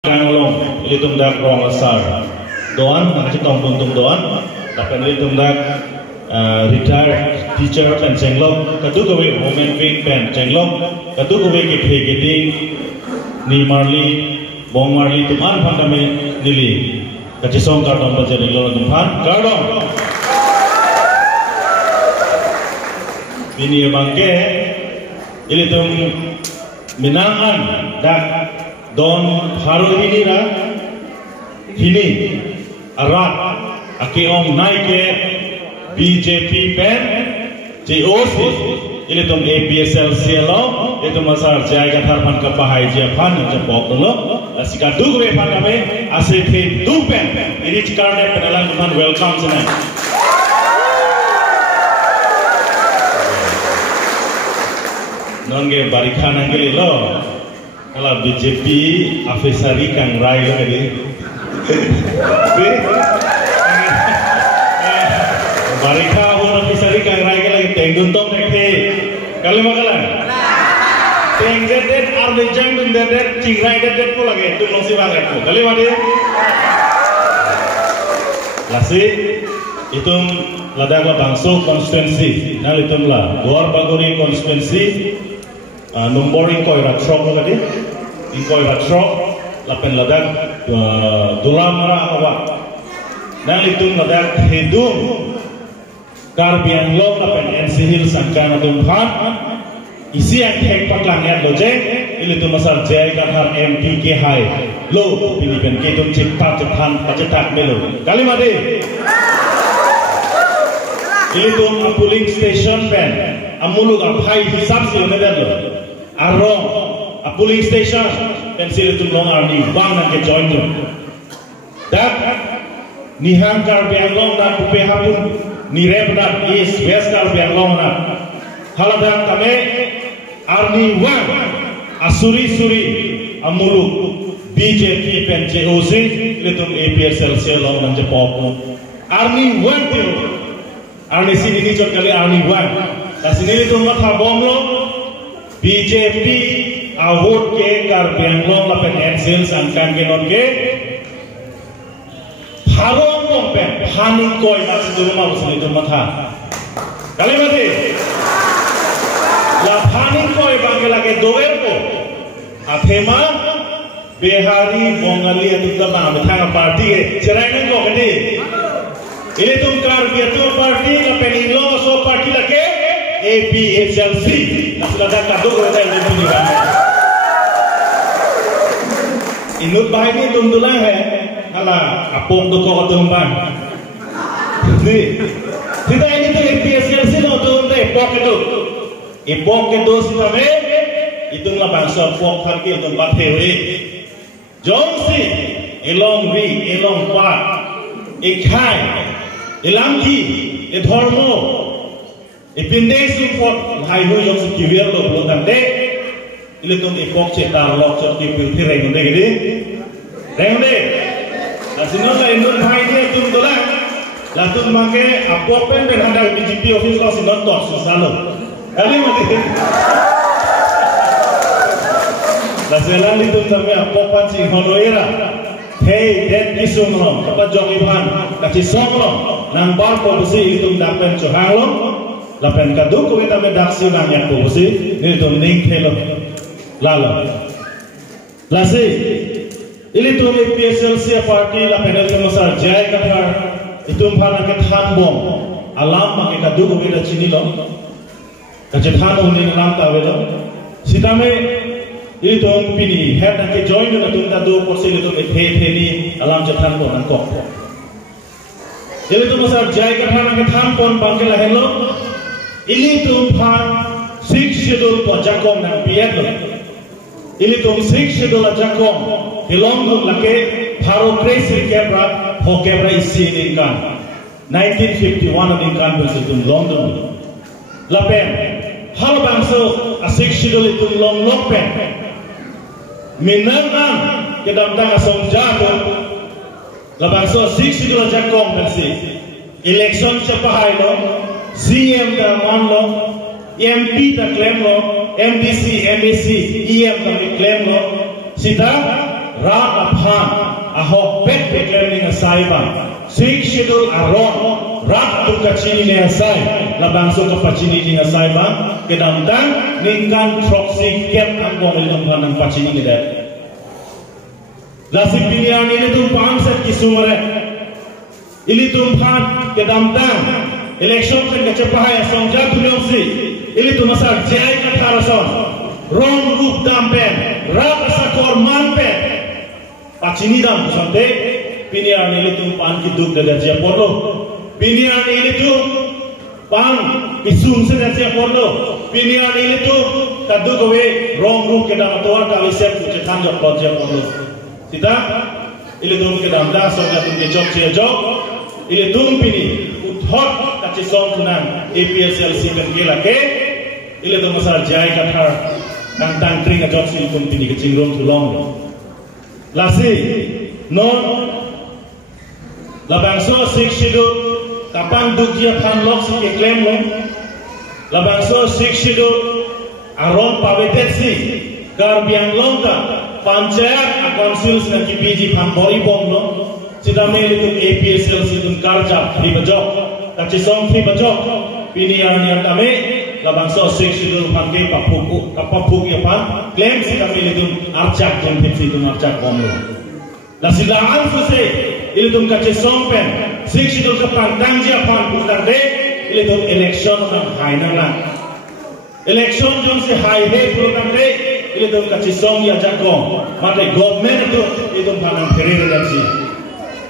Kanglong ilitum dak rong asar doan makci tong tuntung doan tapen ilitum dak retired teacher pen cenglok kadu gawe women wing pen cenglok kadu gawe ke geding ni marli bong marli tuman phan kami nili kaci song kardom bajar ilo tuman kardom ini bangke ilitum minangan dak don haru ini ra hini arat aki om naike BJP pen JOC ini tum APSL CLO itu masar jaga tharpan kapahai japan jepok dulu sika dugwe pan kami asik du pen ini cikarne penelan tuman welcome sana nonge barikha nangili lo kalau BJP afisari kang rai lo ini, barikha pun afisari kang rai ke lagi tenggun top nekte, kali makalan, teng dedet arbejang dun dedet cingrai dedet pun lagi tu nongsi banget pun, kali mana? Lasi itu ladang bangso konstituensi, nah itu lah, Dwar Bagori konstituensi. Numbering koi ratrok lo tadi, koi ratrok, lapen ladak dulam marah awak, nang itu ladak hidung, karbian lo lapen NC Hill sangkan adum phan, isi yang hek paklangan lo je, itu masal jai kahar MPK hai, lo Philippine kitum cepat cepat pacetak melo, kali made, itu polling station pen, amuluk apai hisab sih neder lo. Arong, a polling station, pensil itu long arni, bang nak ke join tu. Dak, nihang kar bianglong dan upeha pun nirep dan east west kar bianglong na. Haladan kami arni wang, asuri suri, amuluk BJP pen JOC, itu APSL selong dan jepop. Arni wang tu, arni sini ni cot kali arni wang. Dan sini itu matha bom lo. BJP award ke kar Bangalore lapen NCL sangkan ke non ke harong mong pen panik koi nak sedulur mau sini tu matha kali mati la panik koi bangke lagi doer ko athema Bihari Bengali itu tamam betang parti ke cerai neng ko kadi ini tum kar biatu parti lapen ilo so parti lagi APSLC sudah kado kita yang punya kan inut baik ini tumdulah है alah apung tu kau tumbang ni tidak ini tu APSLC lo tu deh ipok itu siapa itu lah bangsa pok harki itu pathewe jongsi elong ri elong pa ikai elangki edhormo ipinde support hai hu yong kiwer lo belum tande ile tum ipok cetar lok cot kipil thirai ngunde gede rengde asino la indun bhai dia tum dola la tum make apok pen ben handal BJP office lo sinon tot susalo kali mati la selan tum tame apok pan si honoera hey den kisung lo kapat jong iban kaci song lo nang bar ko besi tum dapen johang lo lapen kadu ko kita medaksi nangyak ko si ni tum ning thelo lala lasi ili tum APSLC party lapen el masar jai kathar itum phana ke thambom alam ma ke kadu ko kita chini lo kache thano ni alam ta velo sitame ili tum pini head na ke join na tum da do ko si tum the ni alam che than ko nan ko ili tum masar jai kathar ke thampon bangke la hello ini tumpang 6 schedule po jakom nang piat lo. Ini tum 6 schedule jakom hilong dum lake pharo trace kebra ho kebra isi ingkan 1951 ingkan bersi tum long dum. Lapen hal bangso a 6 schedule itu long pen. Minang kedam tang asong jato. La bangso 6 schedule jakom bersi election sepahai lo. CM का मान लो, MP का claim लो, MDC, MAC, EM का claim लो, सीधा रात phan ahok pet declaring a saiba six schedule aron rat tu kachini ne asai labang so kapachini ni asai ba kedam dan ningkan proxy cap angkong ilum panang pachini ni deh lasik pilihan ini tu pangsa kisumare ili tu phan kedam dan election kan kecepahaya songjat tuliongsi ili tu masar jai katharason rong rup dampen rat sakor manpen pachini dam sonte pilihan ini tu pan kiduk dadaja polo pilihan ini tu pan kisung sedaja polo pilihan ini tu kaduk kowe rong rup kedam atuar kawisep kucekan jok projek polo kita ili tu kedam dah songjat tu kecok cejok ili tu pini uthot kaci song tunan APSLC kan gila ke ili tu masar jai kathar nang tangkring ajok sil pun pini kecing rom tulong lasi non labangso six schedule kapan dukjia phan lok si ke claim lo labangso six schedule aron pawetet si kar biang longka panchayat a councils na kipiji phan bori bom lo sida meli tu APSLC tu karja free bajok kachi song free bajok pini yang tame labangso six schedule phan ke kapapuk ya phan claim sida meli tu archak jempit si tu archak bom lo la sida anfu se ili tum kache sompen six schedule ka pantang jia phan putar de ili tum election na haina na election jom se hai he putar de ili tum kache song ya jakong mate government tu ili tum phanang phere re si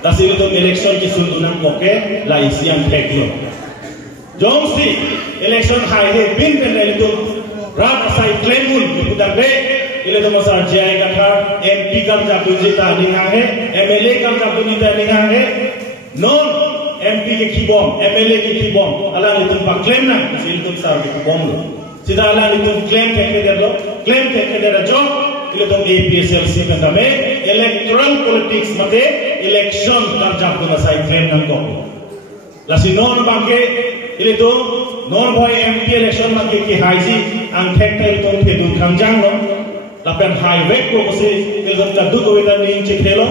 Tasi itu election ki sundunan koke la isian peklo. Jom si election hai he bin ben itu rat asai claimun putar de ile to masar jai kathar MP kam jatu jita ninga he MLA kam jatu nita ninga he non MP ke kibom MLA ke kibom ala itu pa claim na sil to sar ke kibom lo sida ala itu claim ke de jo ile to APSLC kan tame electoral politics mate election kam jatu masai claim nang ko lasi non bangke ile to non boy MP election mate ki haiji ang thek to thedun khangjang lo lapen highway ko kasi ilgam kaddu ko ita ning chikhelo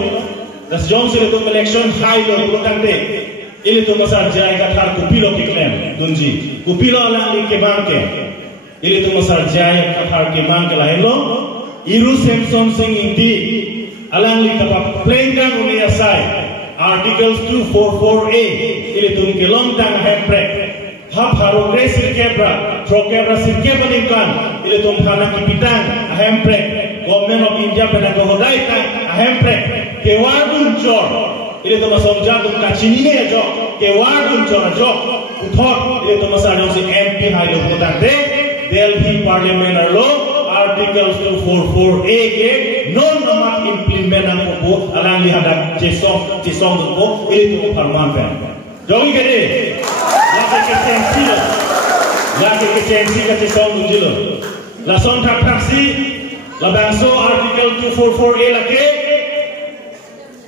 das jom sile to election high lo protante ili to masar jayega thar kupilo ki claim dunji kupilo ala li ke banke ili to masar jayega thar ke banke la hello iru samson sing indi alang li kapa playground uni asai articles 244A ili to ke long tang hempre hap haro resir kebra trokebra sirke baningkan ile tum khana ki pitang ahempre government of India pena ko hodai ta ahempre kewadun chor ile tum somja tum kachini ne jo kewadun chor jo uthot ile tum sarjo se MP hailo hodang de Delhi parliament lo articles 244A ke non namat implement ang ko alang li hada chisong ko ile tum farman pen jogi kede lagi kesensi kata song dulu. La song tak taksi, la bangso artikel 244A lagi.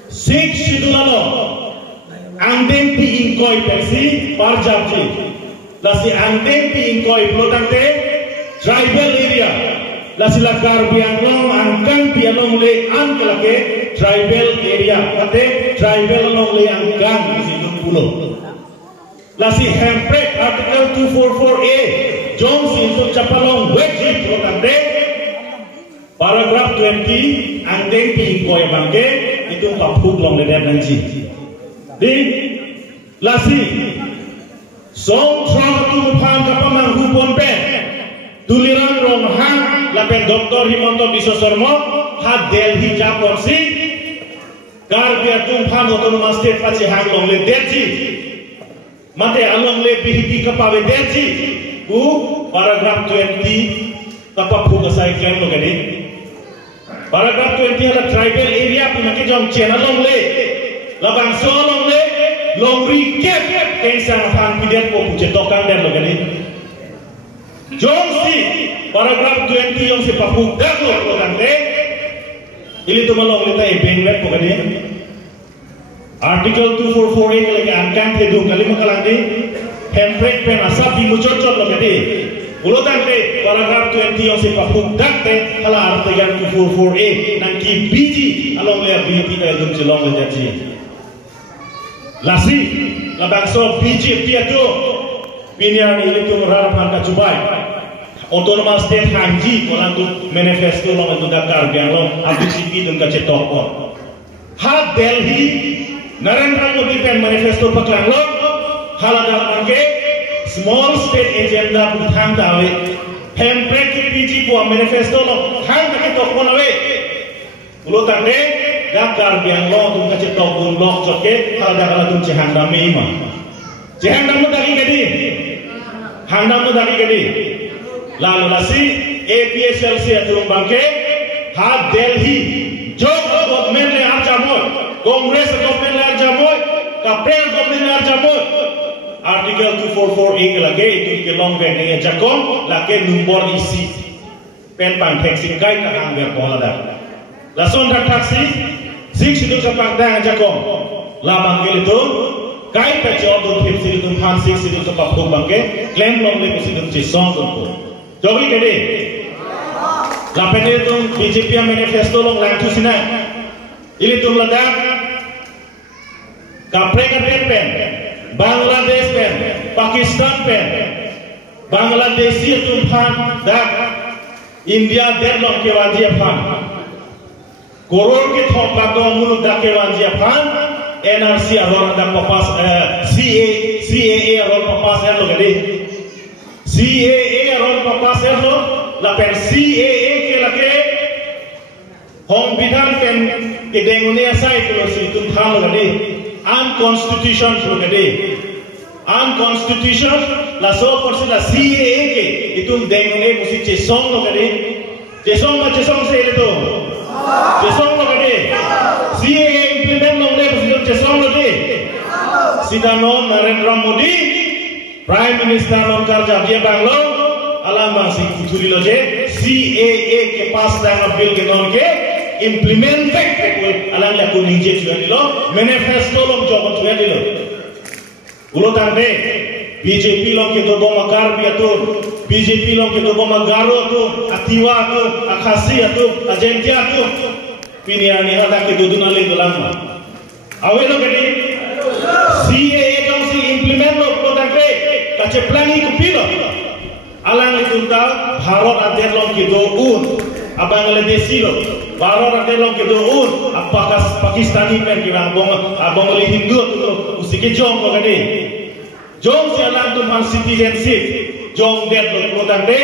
Six schedule lo, angden pi ingkoi persi parjabji. La si angden pi ingkoi pelotante tribal area. La si lakar bianglong angkan pialong le angkelake tribal area. Kate tribal long le angkan di pulau. Lasi hempret artikel 244A Jones info capalong wajib protante paragraf 20 angdeng pi koy bangke itu kapuk long de nanji di lasi song trong tu phan kapamang hupon pe tuliran rong hang lapen Dr. Himanto Biswa Sarma ha Delhi japorsi garbia tum phan autonomous state pachi hang long le deji mate along le bihiti kapawe derji u paragraph 20 kapapu kasai claim lo gani paragraph 20 hala tribal area pinake jong chena long le labang so long le long ri kep kensa phan pidet ko chetokan der lo gani jong si paragraph 20 yong se papu dak lo kante ili to malong le ta e benlet ko gani artikel 244A ke lagi angkan te du kali makalang di hempret pen asap di mucocot lo gede Ulotan te paragraph 20 yang si papuk dakte hala artigan 244A nang ki biji along le BT ka dum cilong le jaji. Lasi labang so biji piatu pinian ini tu harapan ka cubai. Autonomous state hanji orang tu manifesto long tu Dakar biang long adu sipi dum ka cetok ko. Ha Delhi Narendra Modi pen manifesto paklang long hala dak ke small state agenda buthang tawe template ki PG po manifesto lo hang ka to ko nawe ulo tande Dakar biang lo tum ka cetok bun lok choke hala dak tum chehang dam me ma chehang dam dagi gadi hang dam dagi gadi lalu lasi APSLC atum bangke ha Delhi jo government le arjamoy Congress government le arjamoy Kapel government le arjamoy Artikel 244A ke lagi itu ke long band dengan jakong lagi nombor isi pen pang taxi kai ka angger pola dah lason dak taxi sing situ ka pang dang jakong la bangkel itu kai ka job tu phim situ phan sing situ ka pang bangke claim long le situ chi song tu jogi kede la pen itu BJP manifesto long lang tu sina ili tu lada kapre ka pen Bangladesh pen, Pakistan pen, Bangladeshi tumpan dak India deadlock ke wajib pan, Koror ke thok bato muluk dak ke wajib pan, NRC aror dak papas CAA aror papas erlo gede, CAA aror papas erlo, la pen CAA ke lake Hong Bidang pen ke dengunia sai tu si tumpan lo gede. Unconstitutional kade unconstitutional la so por si la CAA ke itu dengne musi chesong lo kade chesong se le to chesong lo kade CAA implement lo le musi chesong lo de sida no Narendra Modi Prime Minister non karja dia banglo alam bang si futuri lo je CAA ke pass down bill ke non ke implemented alang la kuning je tuan dilo manifesto long job tuan dilo ulo tande BJP long ke do makar bi atur BJP long ke do magaro tu atiwa tu akhasi tu agentia tu piniani ada ke do dunale dolama awe lo kadi CAA dong si implement lo ulo tande kache plangi ku pilo alang itu ta Bharat ader long ke do abang le desilo Bharat ate long ke doon apakah Pakistani pen kira abang le Hindu tu usike jong ko gade jong si alam tu man citizenship jong det lo tande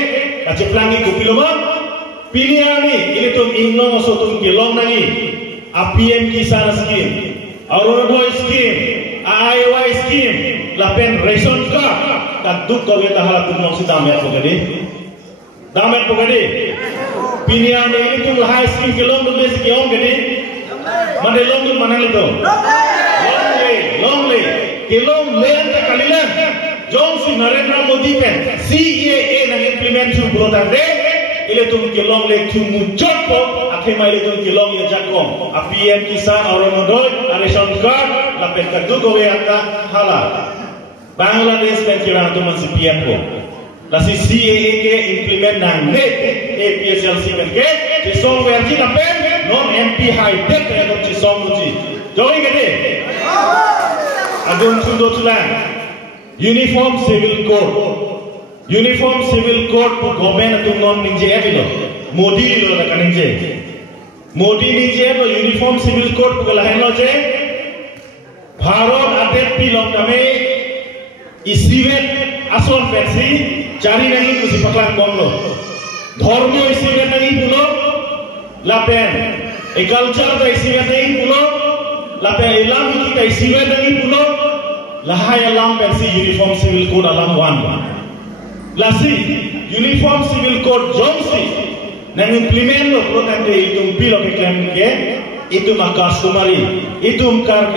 kache plangi ko piloma piliani ini tu ingno so tu ke long nani APM kisan scheme Aurora scheme IY scheme la pen ration card kaduk ko eta hala tu mong sidam ya ko gade damet ko gade pinian ini tu lahai skin kelong tu desi kiong gede, mana long tu mana le tu, long le, kelong le anta kalilan, jom si Narendra Modi pen, CAA nang implement tu berotan de, ile tu kelong le tu mujot po, akhirnya ile tu kelong ya jakong, APM kisan orang modal, ration card, lapen kadu kowe anta halal, Bangladesh pen kira tu masih PM po. Lasi CAA ke implement nang net APSLC pen ke cisong versi tapen non MP high tech ke cisong uji jogi gede agung sundo tulan uniform civil code pu government tu non ninje evilo Modi lo la kaninje Modi ninje lo uniform civil code pu lahen lo je Bharat adet pi long kame isivet asol versi cari nangi kusi paklang bonglo, dhormo isinya nangi pulo, lapen, culture ta isinya nangi pulo, lapen Islam kita isinya nangi pulo, lahai alam versi uniform civil code alam one, lasi uniform civil code jomsi, nang implement lo protante itu pilo ke klaim ke, itu makas kumari, itu kar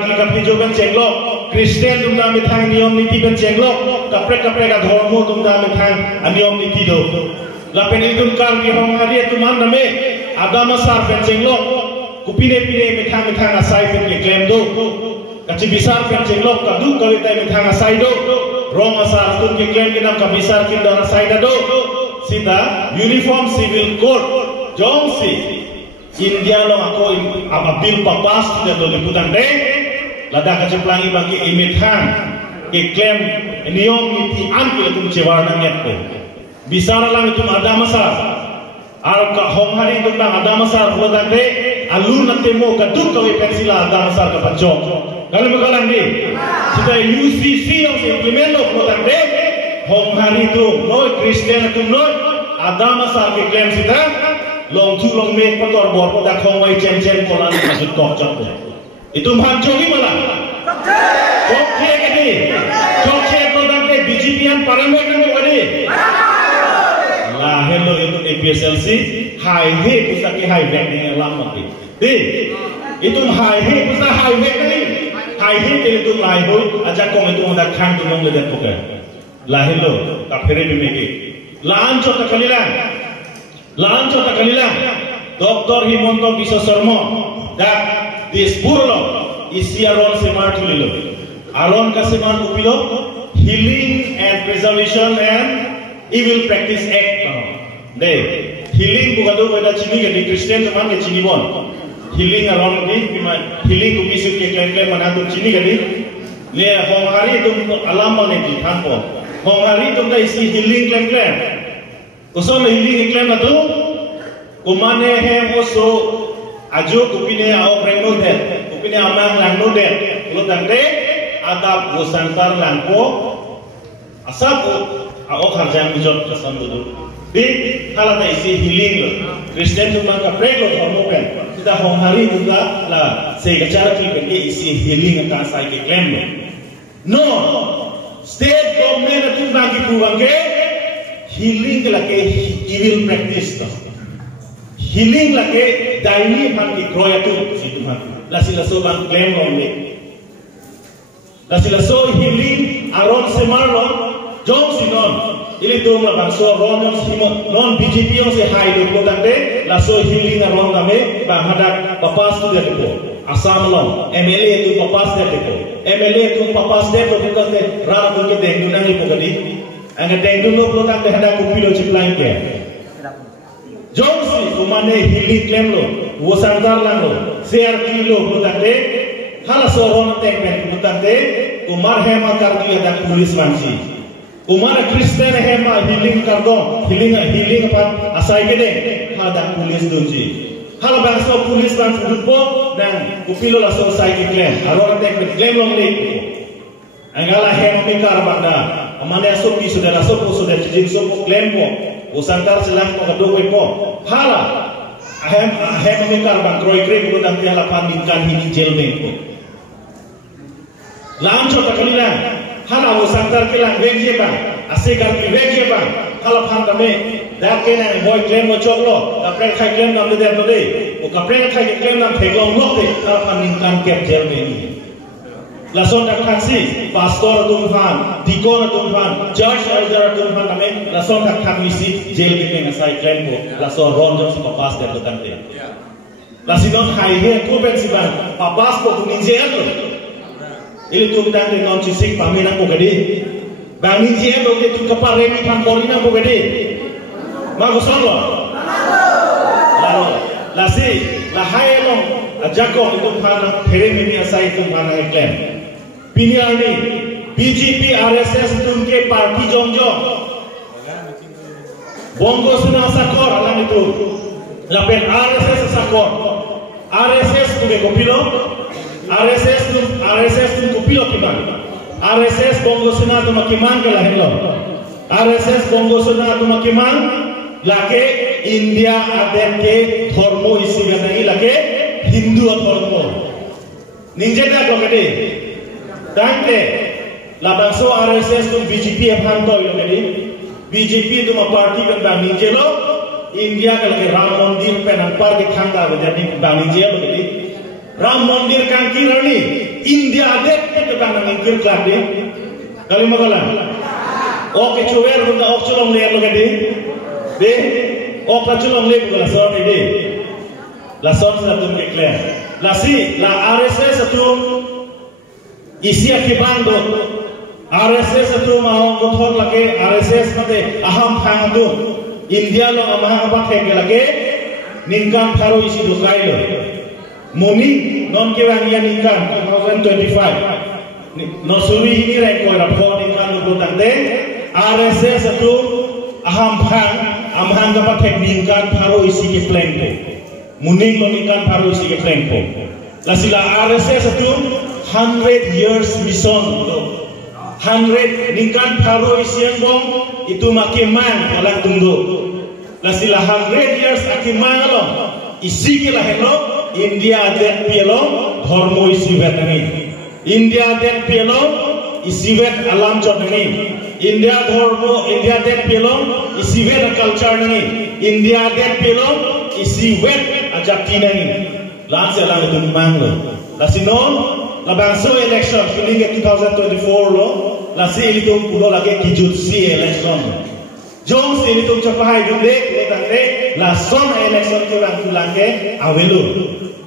kita pijokan cenglo. Kristen tumda mithang niyom niti ben cenglo kapre ka dharmo tumda mithang niyom niti do lapen idum kar ki hong hari tuman name adama sar ben cenglo kupine mithang asai ben ke claim do kachi bisar ben cenglo kadu kawita mithang asai do rong asar tun ke claim kinam kabisar kinda saida do sida uniform civil code jong si India lo ako abil papas da do liputan de lada ka ceplangi bagi imithan ke claim niom niti an ke tum cewarna nget ko bisara lang tum ada masar ar ka homhari tum ada masar lodan de alun natemo ka duk ka pensila ada masar ka pachok kalau makalang di, kita UCC yang implement lo program de, home hari tu, noi Kristen tu noi, ada masa ke klaim kita, long tu long make pator bor pada kongway chen polan masuk kok cak. Itu mhancogi malah. Kok cek ni, kok cek program de BJP-an parliament ni kadi. Lah hello itu APSLC, high he pusat ke high bank ni alam mati. Di, itu high he pusat high bank ni. Hai hin ke tu lai hoi aja kong itu ada khang tu mong ledat pokai lahilo ta phere bi meke laan chota kalilang Dr. Himonto Biswa Sarma da dispurlo isiaron semar tulilo alon ka semar upilo Healing and Preservation and Evil Practice Act de healing bugado beda chini ke Christian teman ke chini bon healing around di healing ko bisu ke klaim mana tu chini gadi le homari tum alam mane di thampo homari tum da isi healing klaim uson healing klaim tu kumane he oso ajo kupine au preno de kupine amang langno de lo tangre adab gosantar langko asabu au kharjang bijot kasam du di halata isi healing lo Kristen tu maka pray lo homopen kita homari juga la secara klip ke isi healing ka sai ke claim no state government tu bagi buang ke healing la ke evil practice to healing la ke daini man ki kroya tu situ man la sila so bang claim lo ni la sila so healing aron semarlo jong sinon ini tu lah bangsa ron yang non BJP yang se high do tante la so healing aron kami bang hadak papas tu dia tu asam long MLA tu papas dia tu MLA tu papas dia tu bukan dia rara tu ke dengu nang lipo kadi anga dengu lo tante hadak kupilo ciplain ke jong si kumane healing claim lo wo sangdar lang lo CRT lo tante hala so ron tengmen tante umar hema kar dia dak pulis mansi Umar Kristen hema healing kardo healing apa asai kede ada polis dunji hal bangsa polis bang sudutpo dan kupilo la so sai ke claim arora tek claim long le angala hema ke karbanda amane so ki sudah la so jing so claim po usantar selang ko do po hala hema ke karbang troi kre ko dan tiala pandingkan hini jail bank po lancho takalila hala wo santar kelang vegje bang asekar ki vegje bang hala phan tame da ke na boy claim mo choklo apre khai claim nam de no de o kapre khai claim nam theglong lok de hala phan ning kan kep jail me ni la son da khaksi pastor tum phan dikon tum phan church elder tum phan tame la son da khamisi jail ke na sai claim ko la son ron jom so papas de tan de la sinon khai he ko ben si bang papas ko ning jail ini tu kita ni non cisik pami nak bukadi, bangi dia bukadi tu kapal remi pan kori nak bukadi, mago solo, lalu, lasi, lahai long, ajakong itu pana, teremi ni asai itu pana iklan, piniar ni, BJP RSS itu ke parti jong-jong, bongo suna sakor alam itu, lapen RSS sakor, RSS tu ke kopilo. RSS tu kupilo kiman RSS bongo sena tu makiman ke lahilo RSS bongo sena tu makiman lake India aden ke dharmo isi ganai lake Hindu dharmo ninje da ko kede dangte labangso RSS tu BJP aphan to ilo kede BJP tu ma party kan bang ninje lo India ke lake Ram Mandir penan par ke khanda bajani bang ninje lo kede Ram Mandir kan kirani India dek ke bang mingkir klade kali magalan oke chuwer bunda ok chulong le lo gede de ok chulong le bula so de la son sa tum ke clear la si la RSS tu isia ke bando RSS itu mau kotor lagi RSS mate aham phang tu India lo amah apa thek lagi ningkan tharo isi dukai lo muni non kewangnya ningkan 2025 no suri ini rank ko report ningkan lo tante RSS itu aham phang amah apa thek ningkan tharo isi ke plan ko muni lo ningkan tharo isi ke plan ko lasila RSS itu 100 years mission lo 100 ningkan pharo isian bom itu makiman alang tunggu lasila 100 years akiman lo isi ke lahelo India det pielo dharmo isi vetani India det pielo isi vet alam chotani India dharmo India det pielo isi vet culture nani India det pielo isi vet ajati nani lans alang itu manglo lasinon labangso election feeling 2024 lo lasi itu pulo lagi kijut si election Jones ini tu capai dudek tante lason election ke orang tulang ke awelu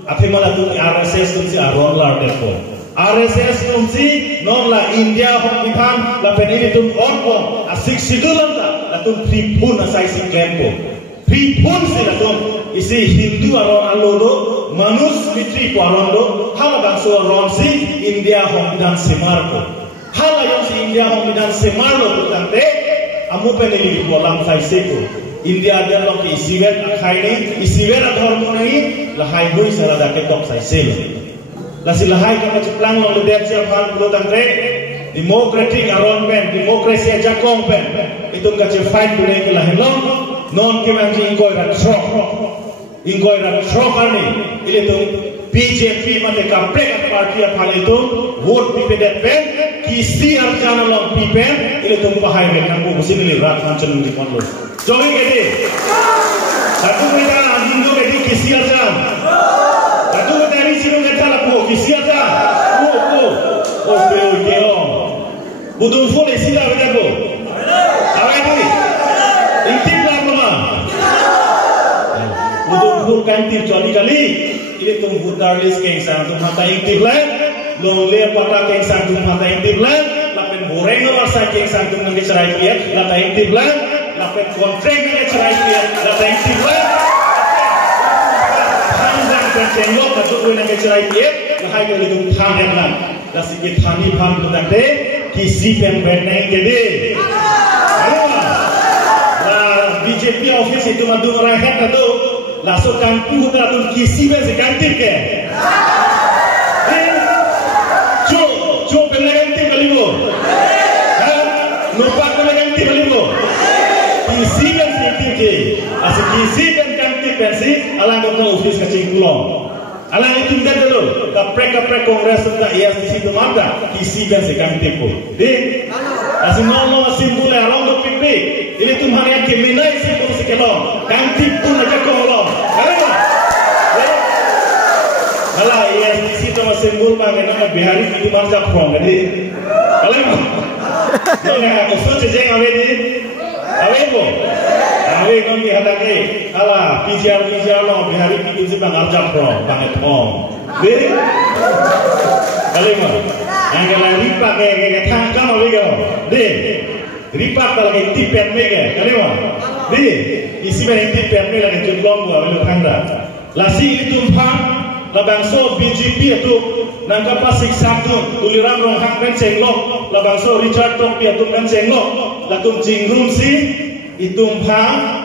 api malah tu RSS tu si aron lar depo RSS tu si non la India pemilihan la penini tu onpon asik sidulan la tu pripun asai si kempo pripun si la tu isi Hindu aron alodo manus mitri ko aron do hala bangso aron si India pemilihan semarko hala yang si India pemilihan semarlo tante amu peneli kolam sai seko India dia lo ki isiwet akhai ni isiwet adharmo ni lahai hui sara da ke tok sai sel la si lahai ka chplang lo de sia phan lo tang re democratic aron pen democracy aja kong pen itu ka che fight bule ke lahin lo non ke man ji ingkoi ra tro karni ile tu BJP mate ka break party aphale tu vote pipe det pen kisi arjana long pipe ile tu pahai pen nanggo musim ile rat manchan di konlo jogi gede satu kita Hindu gede kisi arjan satu kita ni sino gede la ko kisi arjan ko pero kero budul ful isila gede ko awai ni intip la mama budul ful kan tip joli kali ile tu voter list ke sang tu mata intip la long le pata ke sang tu mata intip la lapen boreng war sa ke sang tu ngi cerai dia la ta intip la lapen kontrak ni cerai dia la ta intip la hanjang ke tengok batu ko ngi cerai dia la hai ke tu thang yang la la si ke thani pham tu tante kisi pen ben nahi gede la BJP office itu madu rahat tu langsung kampu kita tu kisi ben sekantir ke jo pelaganti kalibo lupa pelaganti kalibo kisi ben sekantir ke asal kisi ben kantir pensi alang kota office kacing pulau alang itu dah dulu kaprek kongres tentang ISDC itu mana kisi ben sekantir ko deh asal nol simbol alang tu pipi ini tu hari yang keminai simbol sekelong kantir pun aja kolong kalau ISDC itu simbol mana nama Bihari itu macam from jadi kalau mana aku suci jeng awe ni awe ko awe kau ni ada ke ala PCR lo Bihari itu sih bang macam from bang from jadi kalau mana yang kalau ripa ke thangkam awe ko deh ripa kalau ke tipen mega kalau mana deh isi mana tipen mega lagi jumlah gua awe thangda lasi itu pang labangso BJP itu nangka pasik satu tuliran rohang kan senglok labangso Richard Tok piatu kan senglok lakum jingrum si itu pang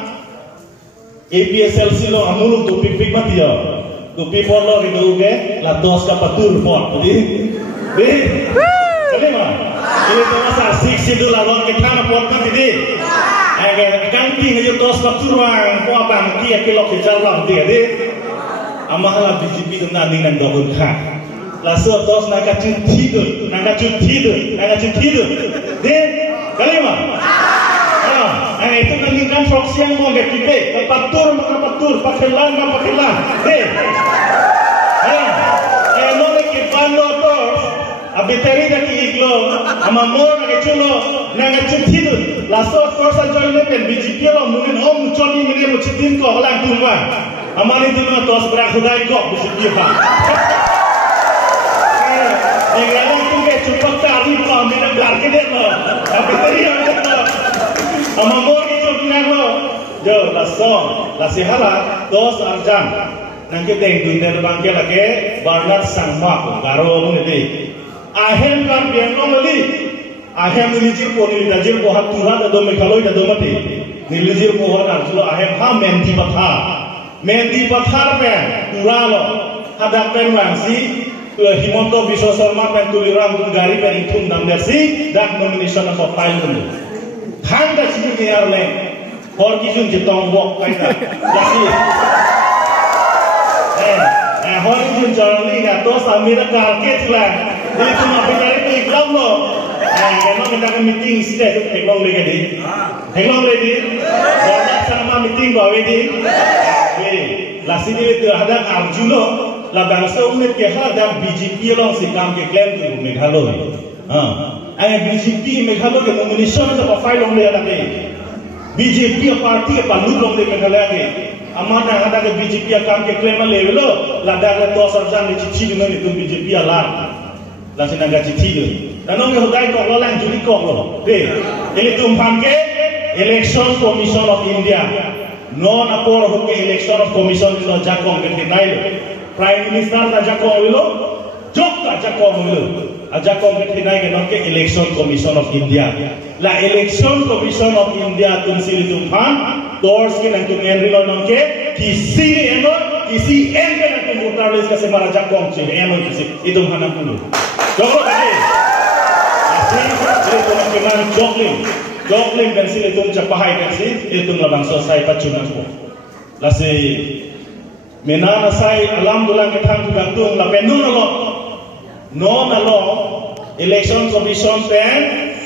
APSLC lo amul tu pipik mati ya tu pipor lo gitu ke la dos kapatur pot jadi kali mah ini tu masa sik itu lawan kita na pot kan jadi agak ganti aja dos kapatur wang ko abang kia kilok kejar lang dia deh amahala BJP tu nanti nang dohun kah, lasu tos naga cuti tu, deh, kali mah, itu nanti kan proksi yang mau kita, patur, pakilan, deh, nolak kipan lo tos, abiteri dah kiiklo, amamor naga culo, naga cuti tu, lasu tos aja ini pen BJP lo mungkin coni mungkin mucitin ko, halang tumba. Amani tu nama tos berak hudai kok bisa dia. Ingana tu ke cukup tadi kau minat belakang dia lo. Tapi tadi yang kita, amamor kita punya lo. Jo, lasihala, dos arjang. Nangke teng dunia bangke lagi, Bernard Sangma, garo ni. Ahem kan biang lagi. Ahem nilijir po nilidajir po hat tuhan ado mekaloi ado mati. Nilijir po hat arjulo ahem ha menti pathar pe turalo. Hadak pen wangsi. Himonto Biswa Sharma pen tuliram gari pen itum nam dersi dak nomination of file dulu. Hang dah sini ni arle, or kisun jetong walk kaita. Lasi, or kisun jalan ni ya to samira karket lah. Jadi tu nak pergi cari iklan lo. Kalau kita kan meeting sih, iklan lagi di. Iklan lagi di. Orang sama meeting bawa di. Lasi ni tu ada arjulo. La bangsa umat ke ada BJP long si kam ke claim tu Meghalaya. Ay BJP Meghalaya ke nomination ta file long le ada ke. BJP party ke palu long le Meghalaya ke. Amana ada ke BJP kam ke claim le lo la da to sarjan ni chichi ni tu BJP ala. La sinaga chichi ni. Tanong ke hodai ko lo lang juri ko lo. Ele tu phan ke Election Commission of India. Non apor hoke Election of Commission no jakong ke dinail. Prime Minister aja kau itu, jok aja kau ketinai ke nak Election Commission of India. La Election Commission of India tunsil itu pan, doors ke nak mengenai nak kisi en ke nak voter list kasi maraja kau cik, kisi itu mana pun. Jok lagi, asyik itu nak keman joklim pensil itu capahai pensil itu ngelabang selesai pacunan pun. Lasi Menana sai alhamdulillah kita gantung la penun lo election commission pen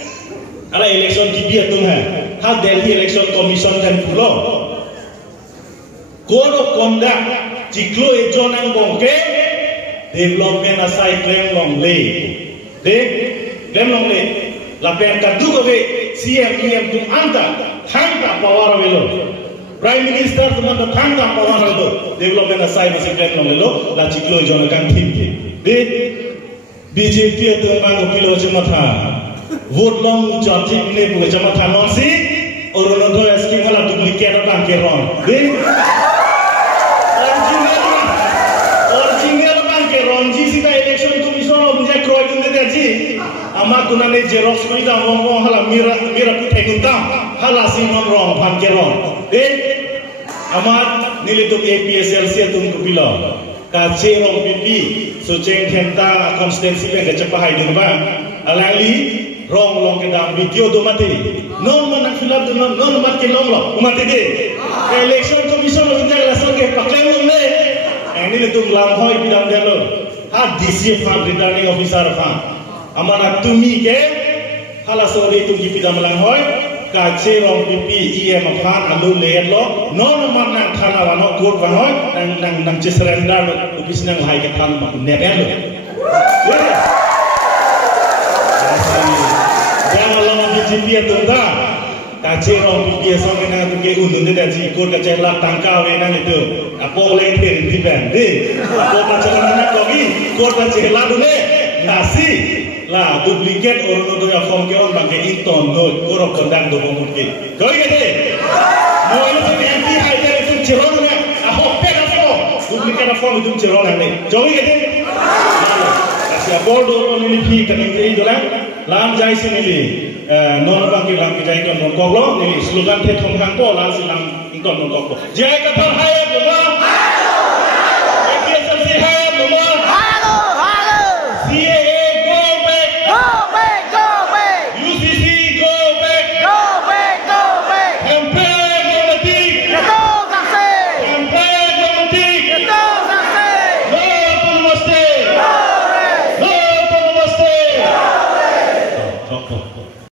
ala election kibia tung hai ha Delhi election commission pen pulo code of conduct jiklo ejon ang bongke development asai claim long le la pen kadu ko CM tung anta thangka power velo Prime Minister teman teman tak kawan itu development asai masih plan long lo la ciklo jono kan tim de BJP itu memang kilo cuma tha vote long jati ini bukan cuma tha nasi orang itu skim malah duplicate orang keron de original orang keron ji sih election commission of India kroy tu deh ji amat guna ne Xerox kau dah ngomong halah mira tu teguntam halah sih non pan keron de amat nilitum APSLC tum kupila ka cerong pipi so ceng thenta constituency le gachapahai ding ba alali rong long ke dam video do mati non mana filap do non mat ke long lo mati de election commission of India la so ke paklem long le nilitum lam hoi bidam delo ha DC farm returning officer farm amana tumi ke hala so re tum bidam lang hoi kace rong pipi em aphan alu le lo non man nang thana wano court wanoi nang surrender office nang hai ke than ma ne lo jangan lo BJP tunda kace rong pipi so ke nang ke undun de ji court kace la tangka we nang itu apo le the di ban de apo kace nang kogi court kace la dune nasi la duplicate orang itu yang form ke orang bangke inton note korok kendang do mungkin kau ingat deh mau itu MP ada itu cerong na ahok pe apa duplicate form itu cerong na kau ingat deh kasih board orang ini pi kening itu lah lam jai sini ni non bangke lam jai kan non koglo ni slogan te thong kang ko lam silang ingkon non koglo jai kata hai